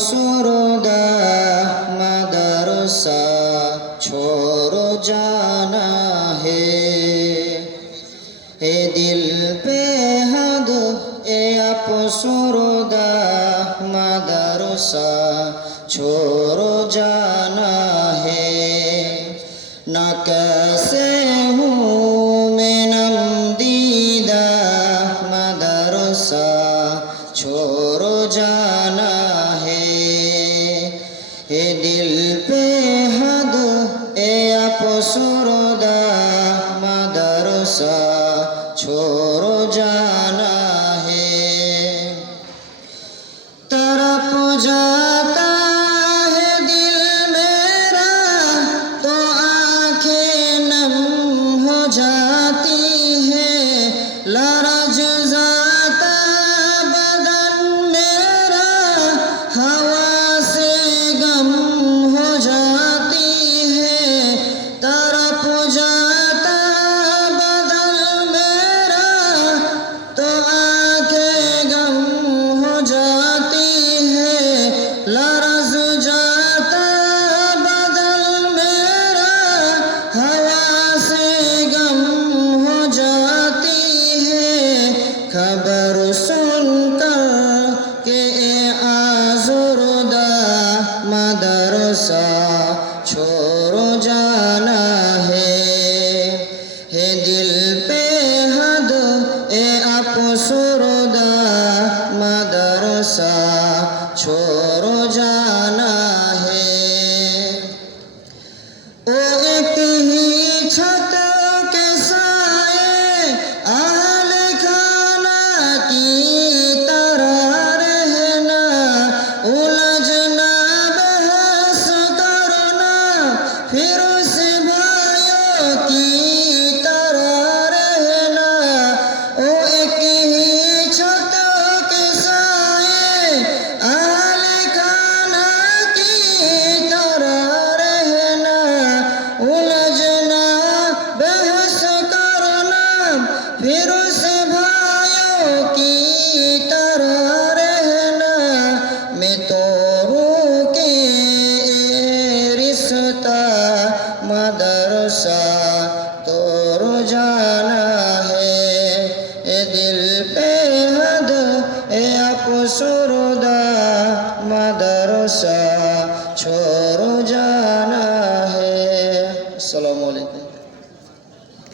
अफसरदा मदरसा छोड़ जाना है। ए दिल पे हद ए अफसरदा मदरसा छोड़ जाना है। ना कैसे हूँ मैं नमदीदा मदरसा छोड़ जाना है। ए दिल पे हद ए अफसरदा मदरसा छोड़ जाना है। तरफ जाता है दिल मेरा तो आंखें नम हो जाती है। लरज जाता बदन मेरा हवा से गम हो जाती है। तरफ जाता बदन मेरा तो आंखें गम हो जाती है। लरज जाता बदन मेरा हवा से गम हो जाती है। खबर सुनकर के आज़ुर्दा मदरसा छोड़ जाना है। हे दिल पे हद ए अफसरदा मदरसा छोड़ जाना